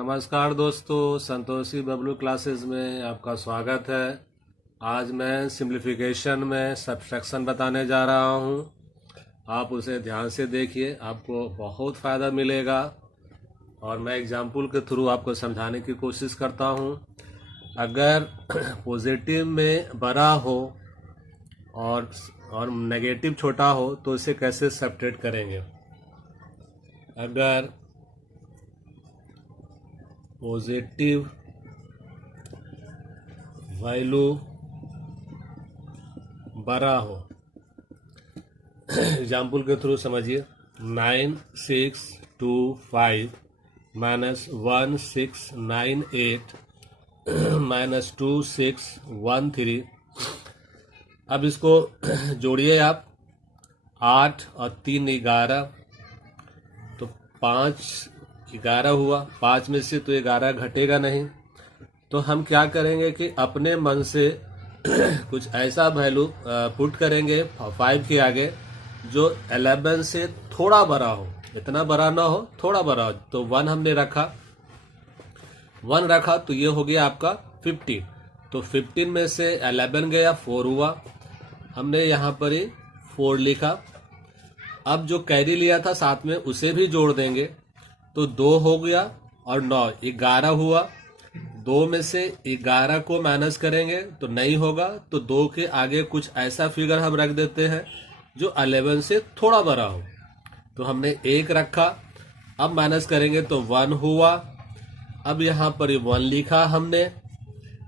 नमस्कार दोस्तों, संतोषी बबलू क्लासेस में आपका स्वागत है। आज मैं सिंप्लीफिकेशन में सब्ट्रैक्शन बताने जा रहा हूँ। आप उसे ध्यान से देखिए, आपको बहुत फ़ायदा मिलेगा और मैं एग्जाम्पल के थ्रू आपको समझाने की कोशिश करता हूँ। अगर पॉजिटिव में बड़ा हो और नेगेटिव छोटा हो तो इसे कैसे सब्ट्रैक्ट करेंगे। अगर पॉजिटिव वैल्यू बड़ा हो, एग्जाम्पल के थ्रू समझिए। 9625 माइनस 1698 माइनस 2613। अब इसको जोड़िए आप। 8 और 3 11, तो 5 11 हुआ। 5 में से तो 11 घटेगा नहीं, तो हम क्या करेंगे कि अपने मन से कुछ ऐसा वैल्यू पुट करेंगे 5 के आगे जो 11 से थोड़ा बड़ा हो, इतना बड़ा ना हो, थोड़ा बड़ा हो। तो 1 हमने रखा, 1 रखा तो ये हो गया आपका 15। तो 15 में से 11 गया, 4 हुआ। हमने यहाँ पर ही 4 लिखा। अब जो कैरी लिया था साथ में उसे भी जोड़ देंगे, तो 2 हो गया और 9 11 हुआ। 2 में से 11 को माइनस करेंगे तो नहीं होगा, तो 2 के आगे कुछ ऐसा फिगर हम रख देते हैं जो 11 से थोड़ा बड़ा हो। तो हमने 1 रखा, अब माइनस करेंगे तो 1 हुआ। अब यहाँ पर 1 लिखा हमने,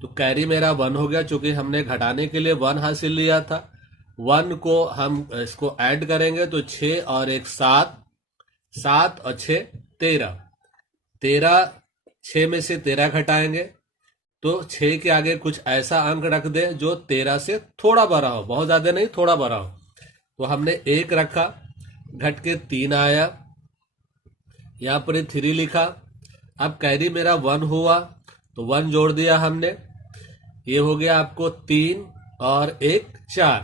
तो कैरी मेरा 1 हो गया, चूंकि हमने घटाने के लिए 1 हासिल लिया था। 1 को हम इसको ऐड करेंगे तो 6 और 1 7, 7 और 6 13। 6 में से 13 घटाएंगे तो 6 के आगे कुछ ऐसा अंक रख दे जो 13 से थोड़ा बड़ा हो, बहुत ज्यादा नहीं, थोड़ा बड़ा हो। तो हमने 1 रखा, घट के 3 आया, यहाँ पर 3 लिखा। अब कैरी मेरा 1 हुआ, तो 1 जोड़ दिया हमने, ये हो गया आपको 3 और 1 4।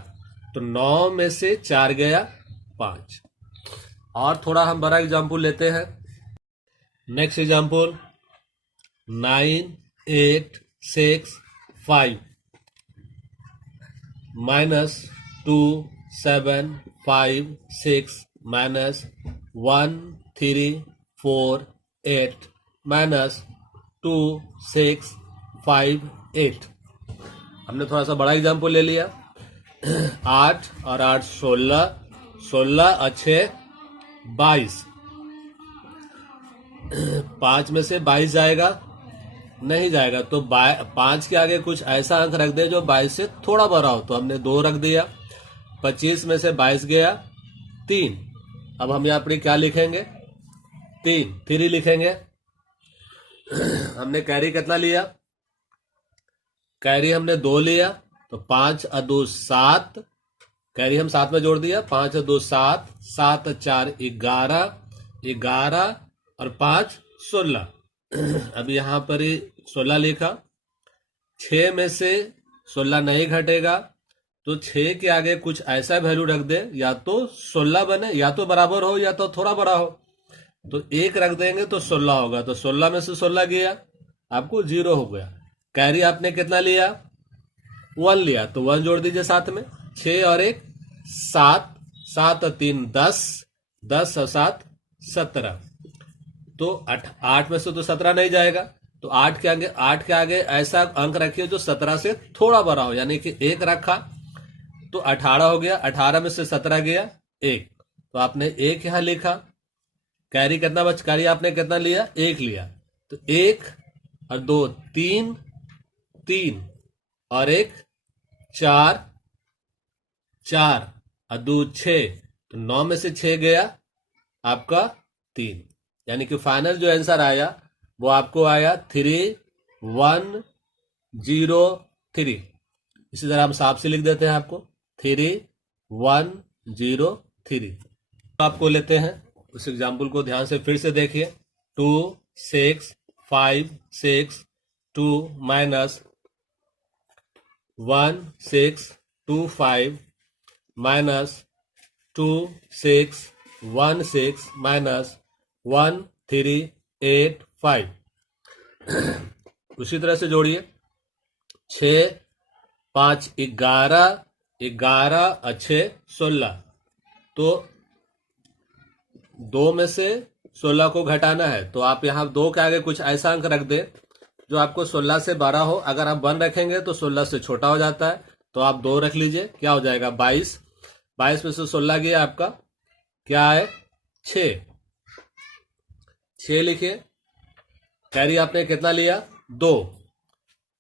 तो 9 में से 4 गया 5। और थोड़ा हम बड़ा एग्जाम्पल लेते हैं। Next example 9865 minus 2756 minus 1348 minus 2658। हमने थोड़ा सा बड़ा एग्जाम्पल ले लिया। 8 और 8 16, 16 और 6 22। 5 में से 22 जाएगा नहीं जाएगा, तो 5 के आगे कुछ ऐसा अंक रख दे जो 22 से थोड़ा बड़ा हो, तो हमने 2 रख दिया। 25 में से 22 गया 3। अब हम यहाँ पर क्या लिखेंगे, 3 लिखेंगे। हमने कैरी कितना लिया, कैरी हमने 2 लिया, तो 5 और 2 7, कैरी हम 7 में जोड़ दिया। 5 और 2 7, 7 और 4 11, 11 और 5 16। अब यहाँ पर ही 16 लिखा। 6 में से 16 नहीं घटेगा, तो 6 के आगे कुछ ऐसा वैल्यू रख दे, या तो 16 बने, या तो बराबर हो या तो थोड़ा बड़ा हो। तो 1 रख देंगे तो 16 होगा, तो 16 में से 16 गया, आपको 0 हो गया। कैरी आपने कितना लिया, 1 लिया, तो 1 जोड़ दीजिए साथ में। 6 और 1 7, 7 और 3 10, 10 और 7 17। तो 8 में से तो 17 नहीं जाएगा, तो 8 के आगे ऐसा अंक रखिए जो 17 से थोड़ा बड़ा हो, यानी कि 1 रखा तो 18 हो गया। 18 में से 17 गया 1, तो आपने 1 यहां लिखा। कैरी कितना कैरी आपने कितना लिया, 1 लिया, तो 1 और 2 3, 3 और 1 4, 4 और 2 6, तो 9 में से 6 गया आपका 3। यानी कि फाइनल जो आंसर आया वो आपको आया 3103। इसी तरह हम साफ से लिख देते हैं आपको 3103। आपको लेते हैं उस एग्जाम्पल को ध्यान से फिर से देखिए। 2656 माइनस 1625 माइनस 2616 माइनस 1385। उसी तरह से जोड़िए 6 5 11, 11 और 6 16। तो 2 में से 16 को घटाना है, तो आप यहाँ 2 के आगे कुछ ऐसा अंक रख दें जो आपको 16 से बड़ा हो। अगर आप 1 रखेंगे तो 16 से छोटा हो जाता है, तो आप 2 रख लीजिए। क्या हो जाएगा 22। 22 में से 16 गया आपका, क्या है 6। 6 लिखिए। कैरी आपने कितना लिया 2,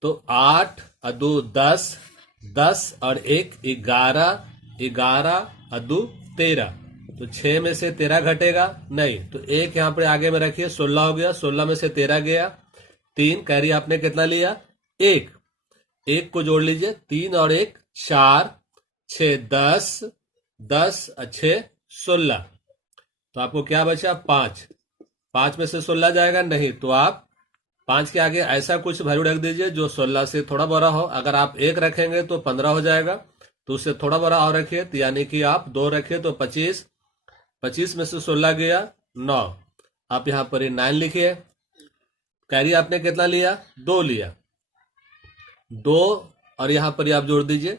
तो 8 और 2 10, 10 और 1 11, 11 और 2 13। तो 6 में से 13 घटेगा नहीं, तो 1 यहाँ पर आगे में रखिए, 16 हो गया। 16 में से 13 गया 3। कैरी आपने कितना लिया 1। 1 को जोड़ लीजिए, 3 और 1 4, 6 10, 10 और 6 16। तो आपको क्या बचा 5। 5 में से 16 जाएगा नहीं, तो आप 5 के आगे ऐसा कुछ वैल्यू रख दीजिए जो 16 से थोड़ा बड़ा हो। अगर आप 1 रखेंगे तो 15 हो जाएगा, तो उससे थोड़ा बड़ा और रखिए, तो यानी कि आप 2 रखिए तो 25। 25 में से 16 गया 9। आप यहां पर 9 लिखिए। कैरी आपने कितना लिया 2 लिया। 2 और यहां पर आप जोड़ दीजिए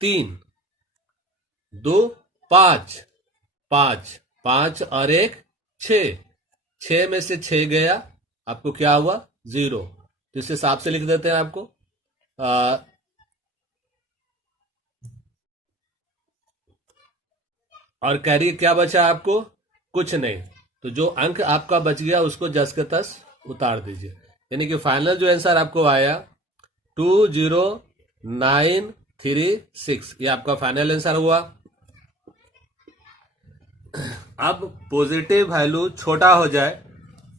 3, 2 5, 5, 5 और 1 6। 6 में से 6 गया, आपको क्या हुआ 0। तो इस हिसाब से लिख देते हैं आपको। और कैरी क्या बचा आपको, कुछ नहीं। तो जो अंक आपका बच गया उसको जस के तस उतार दीजिए। यानी कि फाइनल जो आंसर आपको आया 20936, ये आपका फाइनल आंसर हुआ। अब पॉजिटिव वैल्यू छोटा हो जाए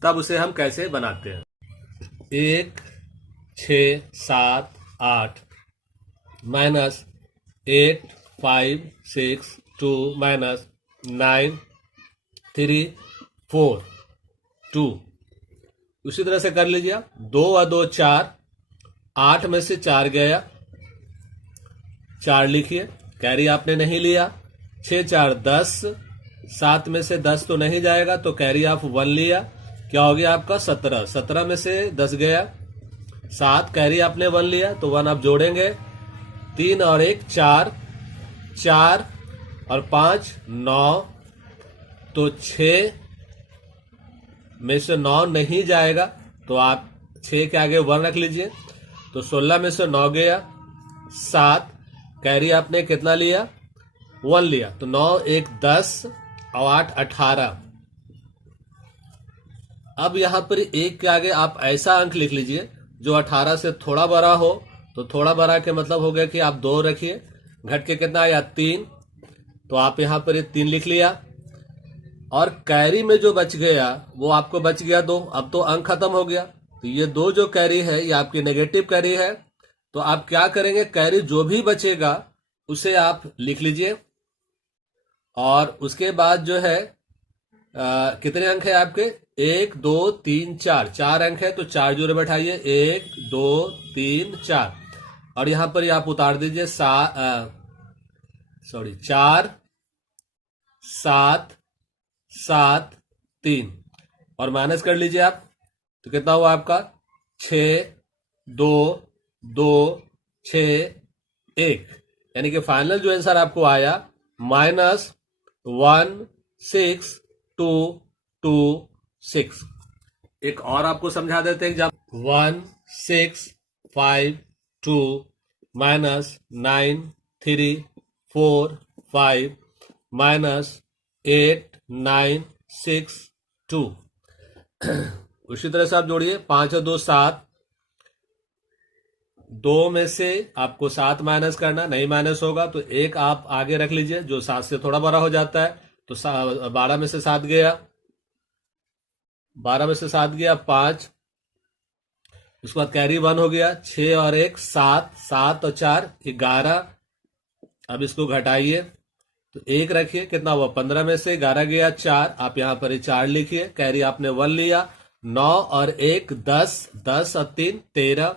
तब उसे हम कैसे बनाते हैं। 1 6 7 8 माइनस 8 5 6 2 माइनस 9 3 4 2। उसी तरह से कर लीजिए आप। 2 और 2 4, 8 में से 4 गया, 4 लिखिए। कैरी आपने नहीं लिया। 6 4 10, 7 में से 10 तो नहीं जाएगा, तो कैरी आप 1 लिया। क्या हो गया आपका 17। 17 में से 10 गया 7। कैरी आपने 1 लिया, तो 1 आप जोड़ेंगे। 3 और 1 4, 4 और 5 9। तो 6 में से 9 नहीं जाएगा, तो आप 6 के आगे 1 रख लीजिए। तो 16 में से 9 गया 7। कैरी आपने कितना लिया 1 लिया। तो 9 1 10 और 8 18। अब यहां पर 1 के आगे आप ऐसा अंक लिख लीजिए जो 18 से थोड़ा बड़ा हो। तो थोड़ा बड़ा के मतलब हो गया कि आप 2 रखिए। घट के कितना आया 3, तो आप यहां पर 3 लिख लिया। और कैरी में जो बच गया वो आपको बच गया 2। अब तो अंक खत्म हो गया, तो ये 2 जो कैरी है ये आपकी नेगेटिव कैरी है। तो आप क्या करेंगे, कैरी जो भी बचेगा उसे आप लिख लीजिए। और उसके बाद जो है कितने अंक है आपके 1 2 3 4, 4 अंक है, तो 4 जोड़े बैठाइए 1 2 3 4। और यहां पर आप उतार दीजिए 4 7 7 3 और माइनस कर लीजिए आप। तो कितना हुआ आपका 6 2 2 6 1। यानी कि फाइनल जो आंसर आपको आया -1626। एक और आपको समझा देते हैं जब 1652 -9345 -8962। उसी तरह से आप जोड़िए 5 और 2 7। 2 में से आपको 7 माइनस करना, नहीं माइनस होगा तो 1 आप आगे रख लीजिए जो 7 से थोड़ा बड़ा हो जाता है। तो 12 में से 7 गया, 12 में से 7 गया 5। उसके बाद कैरी 1 हो गया। 6 और 1 7, 7 और 4 11। अब इसको घटाइए तो 1 रखिए, कितना हुआ 15 में से 11 गया 4। आप यहां पर 4 लिखिए। कैरी आपने 1 लिया। 9 और 1 10, 10 और 3 13।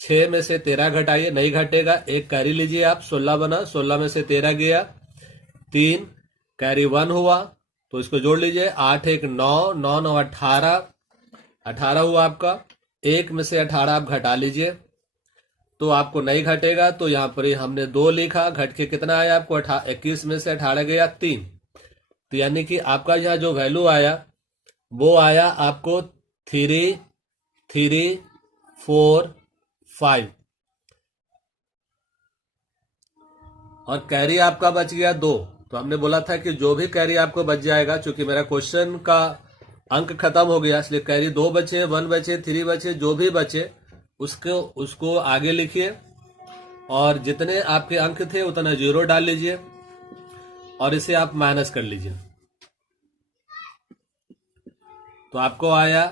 6 में से 13 घटाइए, नहीं घटेगा। 1 कैरी लीजिए आप, 16 बना। 16 में से 13 गया 3। कैरी 1 हुआ, तो इसको जोड़ लीजिए 8 1 9, 9 9 18 18 हुआ आपका। 1 में से 18 आप घटा लीजिए तो आपको नहीं घटेगा, तो यहाँ पर ही हमने 2 लिखा, घट के कितना आया आपको 21 में से 18 गया 3, तो यानी कि आपका यहाँ जो वैल्यू आया वो आया आपको 3, 3, 4, 5 और कैरी आपका बच गया 2। तो हमने बोला था कि जो भी कैरी आपको बच जाएगा, चूंकि मेरा क्वेश्चन का अंक खत्म हो गया इसलिए कैरी 2 बचे, 1 बचे, 3 बचे, जो भी बचे उसको आगे लिखिए और जितने आपके अंक थे उतना 0 डाल लीजिए और इसे आप माइनस कर लीजिए। तो आपको आया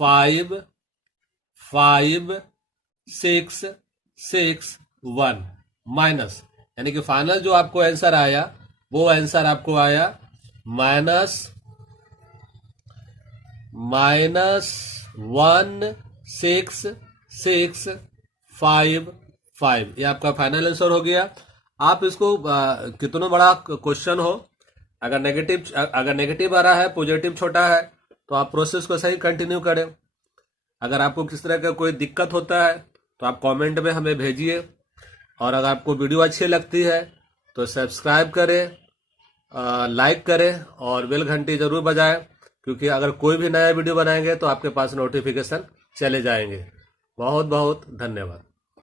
5, 5, 6, 6, 1 माइनस, यानी कि फाइनल जो आपको आंसर आया वो आंसर आपको आया -16655। ये आपका फाइनल आंसर हो गया। आप इसको कितना बड़ा क्वेश्चन हो, अगर नेगेटिव आ रहा है, पॉजिटिव छोटा है, तो आप प्रोसेस को सही कंटिन्यू करें। अगर आपको किस तरह का कोई दिक्कत होता है तो आप कमेंट में हमें भेजिए और अगर आपको वीडियो अच्छी लगती है तो सब्सक्राइब करें, लाइक करें और बेल घंटी जरूर बजाएं, क्योंकि अगर कोई भी नया वीडियो बनाएंगे तो आपके पास नोटिफिकेशन चले जाएंगे। बहुत बहुत धन्यवाद।